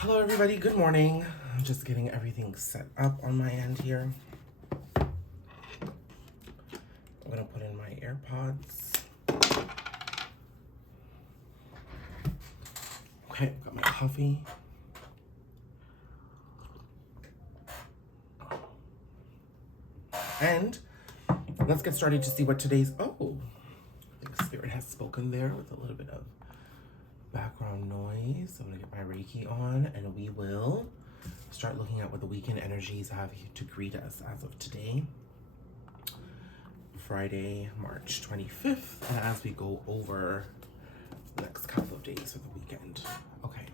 Hello everybody, good morning. I'm just getting everything set up on my end here. I'm gonna put in my AirPods. Okay, got my coffee. And let's get started to see what today's, I think Spirit has spoken there with a little bit of background noise. I'm gonna get my Reiki on and we will start looking at what the weekend energies have to greet us as of today, Friday, March 25th, and as we go over the next couple of days of the weekend. Okay.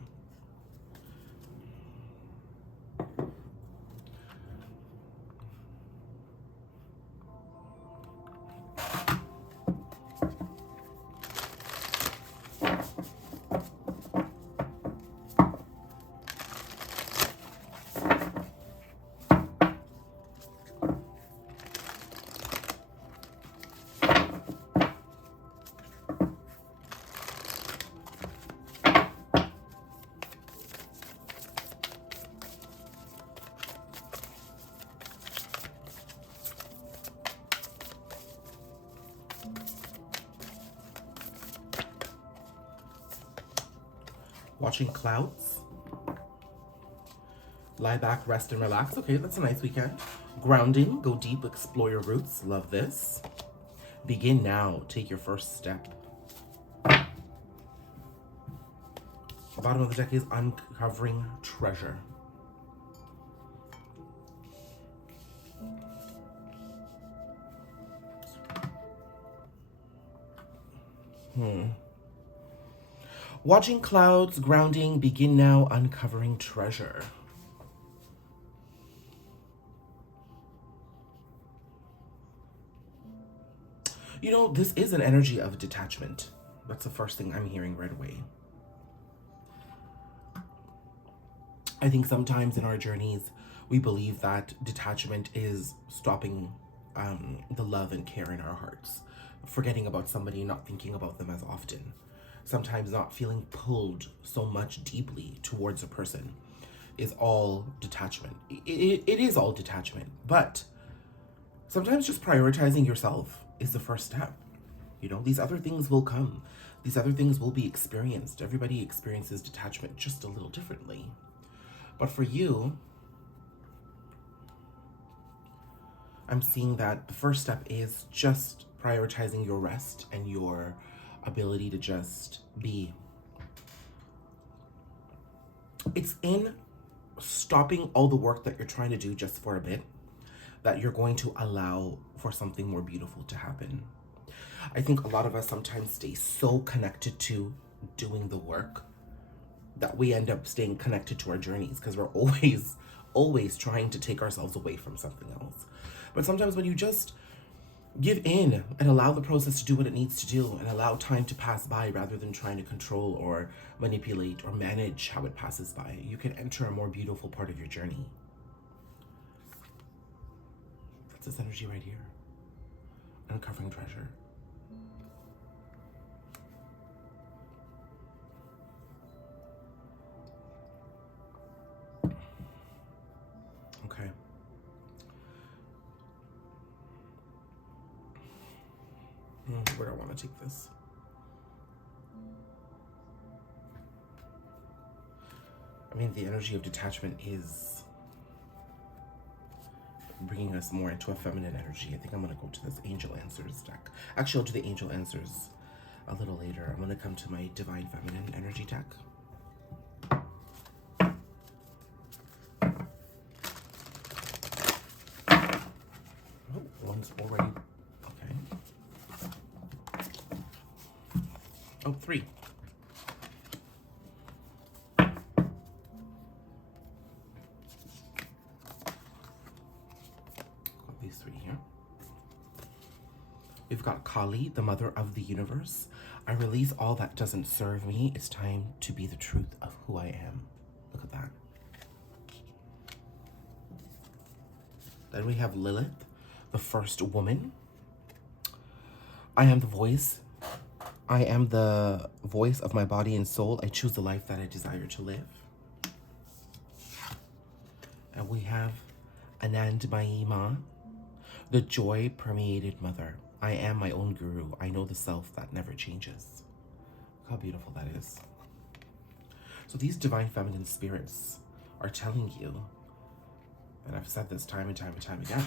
Watching clouds. Lie back, rest, and relax. Okay, that's a nice weekend. Grounding, go deep, explore your roots. Love this. Begin now, take your first step. The bottom of the deck is uncovering treasure. Watching clouds, grounding, begin now, uncovering treasure. You know, this is an energy of detachment. That's the first thing I'm hearing right away. I think sometimes in our journeys, we believe that detachment is stopping the love and care in our hearts, forgetting about somebody, not thinking about them as often, sometimes not feeling pulled so much deeply towards a person is all detachment. It is all detachment, but sometimes just prioritizing yourself is the first step. You know, these other things will come. These other things will be experienced. Everybody experiences detachment just a little differently. But for you, I'm seeing that the first step is just prioritizing your rest and your ability to just be. It's in stopping all the work that you're trying to do just for a bit that you're going to allow for something more beautiful to happen. I think a lot of us sometimes stay so connected to doing the work that we end up staying connected to our journeys because we're always trying to take ourselves away from something else. But sometimes when you just give in and allow the process to do what it needs to do and allow time to pass by rather than trying to control or manipulate or manage how it passes by, you can enter a more beautiful part of your journey. That's this energy right here. Uncovering treasure. Okay. Where do I want to take this? I mean, the energy of detachment is bringing us more into a feminine energy. I think I'm going to go to this Angel Answers deck. Actually, I'll do the Angel Answers a little later. I'm going to come to my Divine Feminine energy deck. Oh, one's already... Okay. Oh, three. These three here. We've got Kali, the mother of the universe. I release all that doesn't serve me. It's time to be the truth of who I am. Look at that. Then we have Lilith, the first woman. I am the voice. I am the voice of my body and soul. I choose the life that I desire to live. And we have Anand Mahima, the joy permeated mother. I am my own guru. I know the self that never changes. Look how beautiful that is. So these divine feminine spirits are telling you, and I've said this time and time and time again,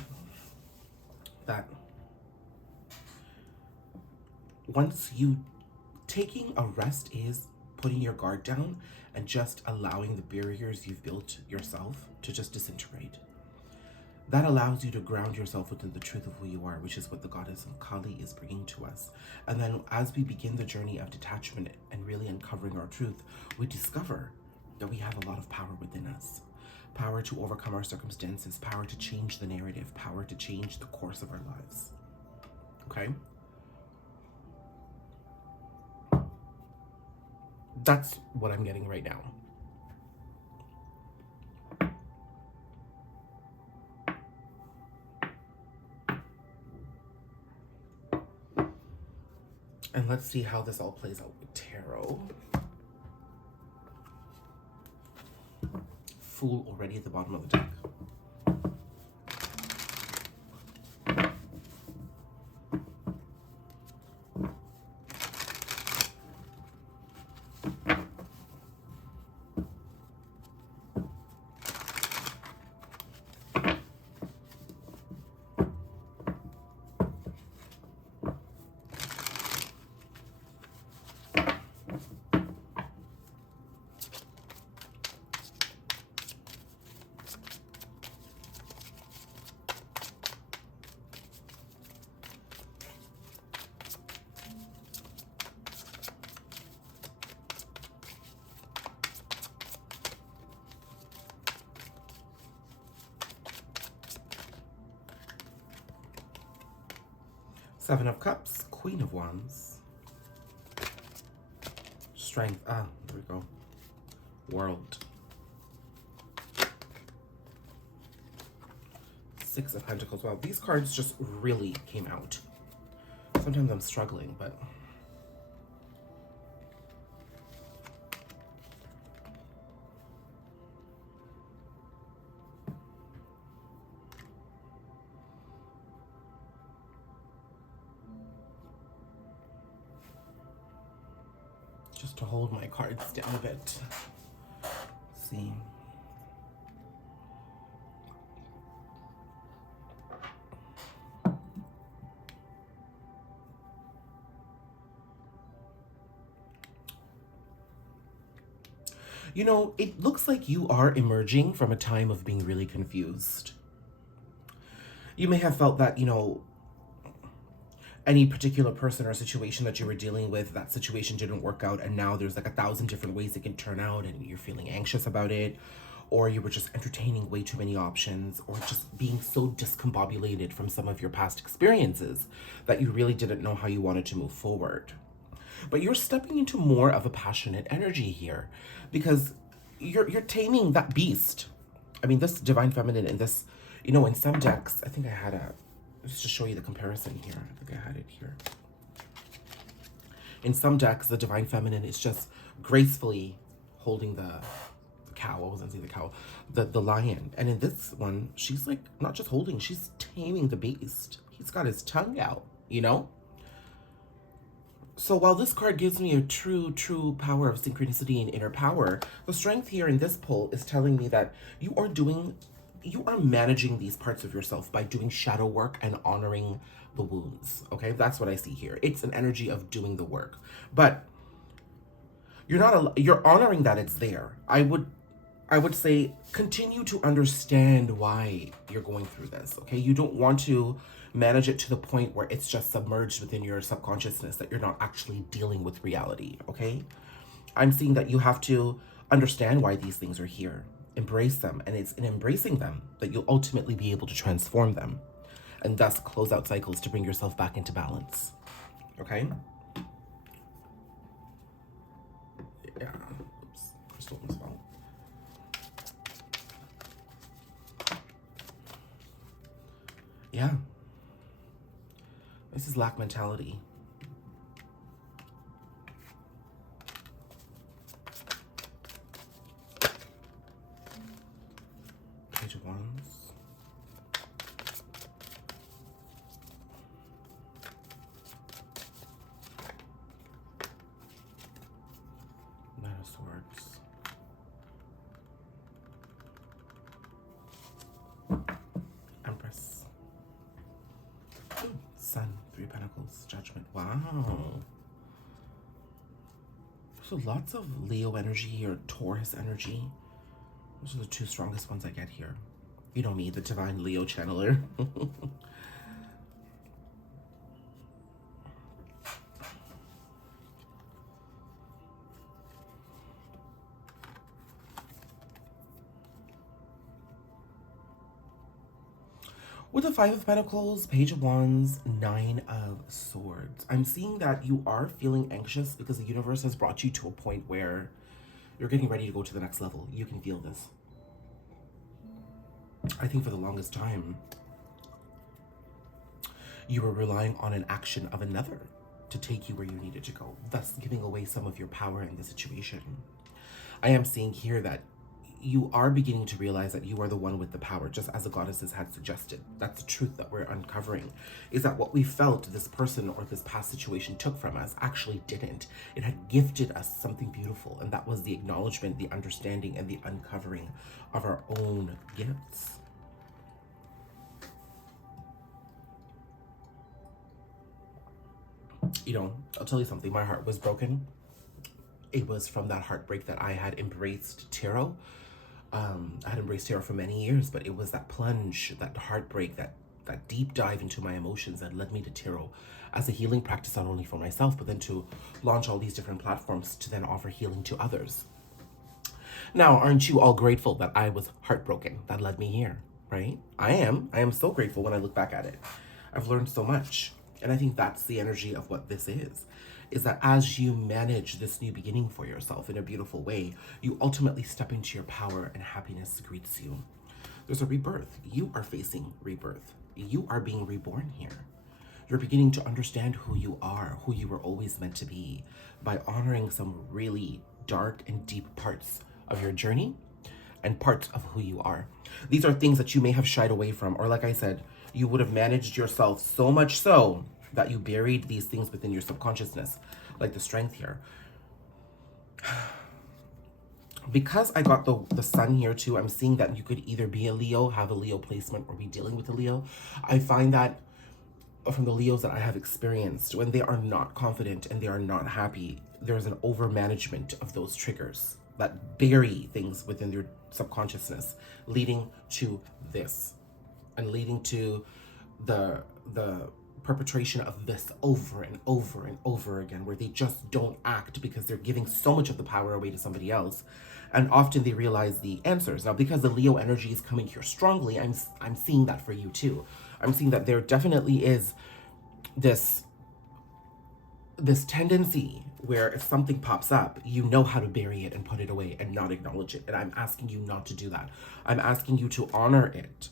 that once you taking a rest is putting your guard down and just allowing the barriers you've built yourself to just disintegrate. That allows you to ground yourself within the truth of who you are, which is what the goddess of Kali is bringing to us. And then as we begin the journey of detachment and really uncovering our truth, we discover that we have a lot of power within us. Power to overcome our circumstances, power to change the narrative, power to change the course of our lives. Okay? That's what I'm getting right now. And let's see how this all plays out with tarot. Fool already at the bottom of the deck. Seven of Cups, Queen of Wands, Strength, there we go, World, Six of Pentacles. Wow, these cards just really came out. Sometimes I'm struggling, but just to hold my cards down a bit. Let's see. You know, it looks like you are emerging from a time of being really confused. You may have felt that, you know, any particular person or situation that you were dealing with, that situation didn't work out, and now there's like 1,000 different ways it can turn out, and you're feeling anxious about it, or you were just entertaining way too many options, or just being so discombobulated from some of your past experiences that you really didn't know how you wanted to move forward. But you're stepping into more of a passionate energy here, because you're taming that beast. I mean, this divine feminine and this, you know, in some decks, I think I had just to show you the comparison here. I think I had it here. In some decks, the divine feminine is just gracefully holding the cow. I wasn't saying the cow, the lion. And in this one, she's like not just holding, she's taming the beast. He's got his tongue out, you know? So while this card gives me a true power of synchronicity and inner power, the strength here in this pull is telling me that you are managing these parts of yourself by doing shadow work and honoring the wounds. Okay, that's what I see here. It's an energy of doing the work, but you're honoring that it's there. I would say continue to understand why you're going through this. Okay, you don't want to manage it to the point where it's just submerged within your subconsciousness, that you're not actually dealing with reality. Okay, I'm seeing that you have to understand why these things are here. Embrace them, and it's in embracing them that you'll ultimately be able to transform them and thus close out cycles to bring yourself back into balance. Okay? Yeah. Oops. Crystal as well. Yeah. This is lack mentality. Page of Wands. Knight of Swords. Empress. Ooh, Sun, Three of Pentacles, Judgment. Wow. So lots of Leo energy here, Taurus energy. Those are the two strongest ones I get here. You know me, the divine Leo channeler. With the Five of Pentacles, Page of Wands, Nine of Swords. I'm seeing that you are feeling anxious because the universe has brought you to a point where you're getting ready to go to the next level. You can feel this. I think for the longest time, you were relying on an action of another to take you where you needed to go, thus giving away some of your power in the situation. I am seeing here that you are beginning to realize that you are the one with the power, just as the goddesses had suggested. That's the truth that we're uncovering, is that what we felt this person or this past situation took from us actually didn't. It had gifted us something beautiful, and that was the acknowledgement, the understanding, and the uncovering of our own gifts. You know, I'll tell you something, my heart was broken. It was from that heartbreak that I had embraced tarot. I had embraced tarot for many years, but it was that plunge, that heartbreak, that deep dive into my emotions that led me to tarot as a healing practice, not only for myself, but then to launch all these different platforms to then offer healing to others. Now, aren't you all grateful that I was heartbroken? That led me here, right? I am so grateful when I look back at it. I've learned so much. And I think that's the energy of what this is that as you manage this new beginning for yourself in a beautiful way, you ultimately step into your power and happiness greets you. There's a rebirth. You are facing rebirth. You are being reborn here. You're beginning to understand who you are, who you were always meant to be, by honoring some really dark and deep parts of your journey and parts of who you are. These are things that you may have shied away from, or like I said, you would have managed yourself so much so that you buried these things within your subconsciousness, like the Strength here. Because I got the Sun here too, I'm seeing that you could either be a Leo, have a Leo placement, or be dealing with a Leo. I find that from the Leos that I have experienced, when they are not confident and they are not happy, there's an overmanagement of those triggers that bury things within their subconsciousness, leading to this and leading to the perpetration of this over and over and over again, where they just don't act because they're giving so much of the power away to somebody else. And often they realize the answers. Now, because the Leo energy is coming here strongly, I'm seeing that for you too. I'm seeing that there definitely is this tendency where if something pops up, you know how to bury it and put it away and not acknowledge it. And I'm asking you not to do that. I'm asking you to honor it.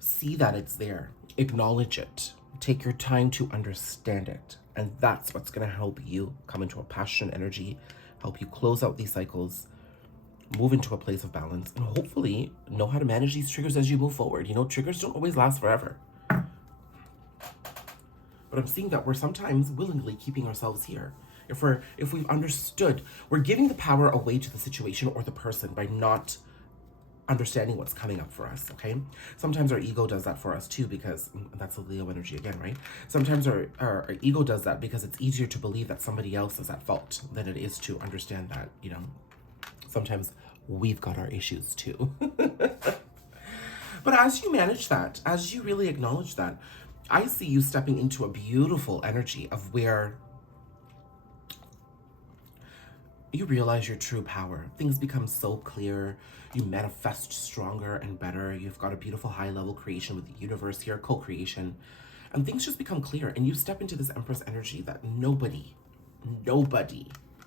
See that it's there. Acknowledge it. Take your time to understand it. And that's what's going to help you come into a passion energy, help you close out these cycles, move into a place of balance, and hopefully know how to manage these triggers as you move forward. You know, triggers don't always last forever. But I'm seeing that we're sometimes willingly keeping ourselves here. If we've understood, we're giving the power away to the situation or the person by not understanding what's coming up for us, okay? Sometimes our ego does that for us too, because that's the Leo energy again, right? Sometimes our ego does that because it's easier to believe that somebody else is at fault than it is to understand that, you know, sometimes we've got our issues too. But as you manage that, as you really acknowledge that, I see you stepping into a beautiful energy of where you realize your true power. Things become so clear. You manifest stronger and better. You've got a beautiful high-level creation with the universe here, co-creation. And things just become clear. And you step into this Empress energy that nobody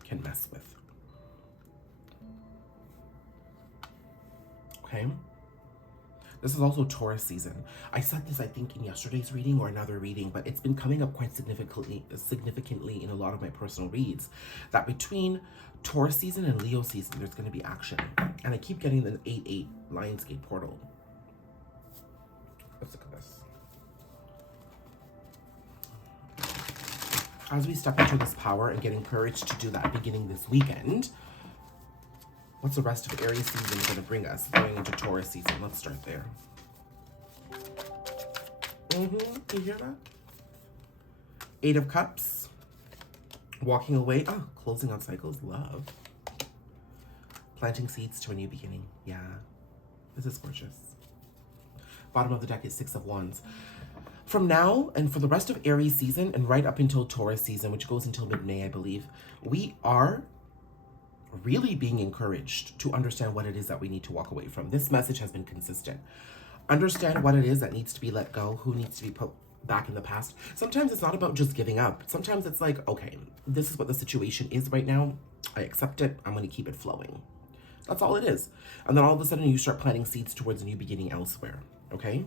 can mess with. Okay? This is also Taurus season. I said this, I think, in yesterday's reading or another reading, but it's been coming up quite significantly in a lot of my personal reads, that between Taurus season and Leo season, there's going to be action. And I keep getting the 8-8 Lionsgate portal. as we step into this power and get encouraged to do that beginning this weekend, what's the rest of Aries season going to bring us going into Taurus season? Let's start there. You hear that? 8 of Cups. Walking away. Oh, closing out cycles. Love. Planting seeds to a new beginning. Yeah. This is gorgeous. Bottom of the deck is 6 of Wands. From now and for the rest of Aries season and right up until Taurus season, which goes until mid-May, I believe, we are really being encouraged to understand what it is that we need to walk away from. This message has been consistent. Understand what it is that needs to be let go, who needs to be put back in the past. Sometimes it's not about just giving up. Sometimes it's like, okay, this is what the situation is right now. I accept it. I'm going to keep it flowing. That's all it is. And then all of a sudden you start planting seeds towards a new beginning elsewhere. Okay?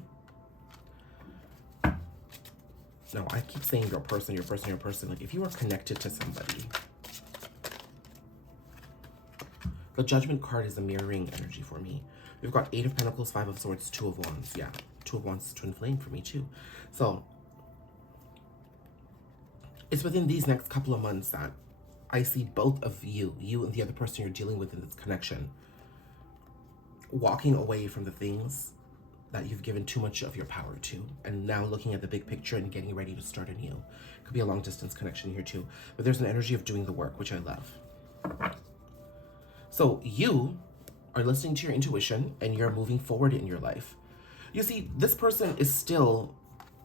No, I keep saying your person, your person, your person. Like if you are connected to somebody, the Judgment card is a mirroring energy for me. We've got 8 of Pentacles, 5 of Swords, 2 of Wands. Yeah, 2 of Wands is twin flame for me too. So it's within these next couple of months that I see both of you and the other person you're dealing with in this connection, walking away from the things that you've given too much of your power to, and now looking at the big picture and getting ready to start anew. Could be a long distance connection here too, but there's an energy of doing the work, which I love. So you are listening to your intuition and you're moving forward in your life. You see, this person is still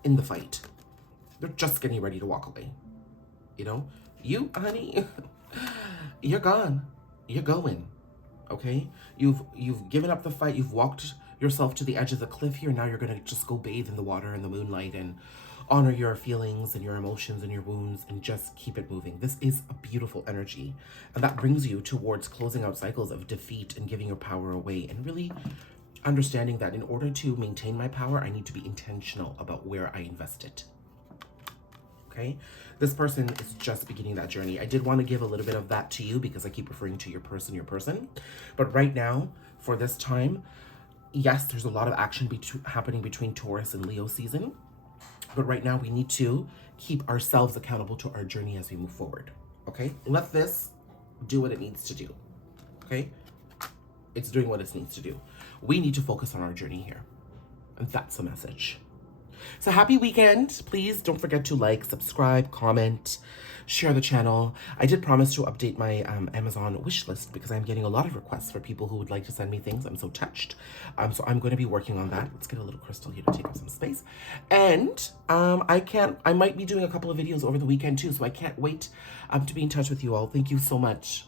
in the fight. They're just getting ready to walk away. You know, you, honey, you're gone. You're going. Okay? You've given up the fight. You've walked yourself to the edge of the cliff here. Now you're going to just go bathe in the water and the moonlight and honor your feelings and your emotions and your wounds and just keep it moving. This is a beautiful energy. And that brings you towards closing out cycles of defeat and giving your power away and really understanding that in order to maintain my power, I need to be intentional about where I invest it. Okay? This person is just beginning that journey. I did want to give a little bit of that to you because I keep referring to your person. But right now, for this time, yes, there's a lot of action happening between Taurus and Leo season. But right now, we need to keep ourselves accountable to our journey as we move forward. Okay? Let this do what it needs to do. Okay? It's doing what it needs to do. We need to focus on our journey here. And that's the message. So happy weekend. Please don't forget to like, subscribe, comment, share the channel. I did promise to update my Amazon wish list because I'm getting a lot of requests for people who would like to send me things. I'm so touched. So I'm going to be working on that. Let's get a little crystal here to take up some space. And I might be doing a couple of videos over the weekend too. So I can't wait to be in touch with you all. Thank you so much.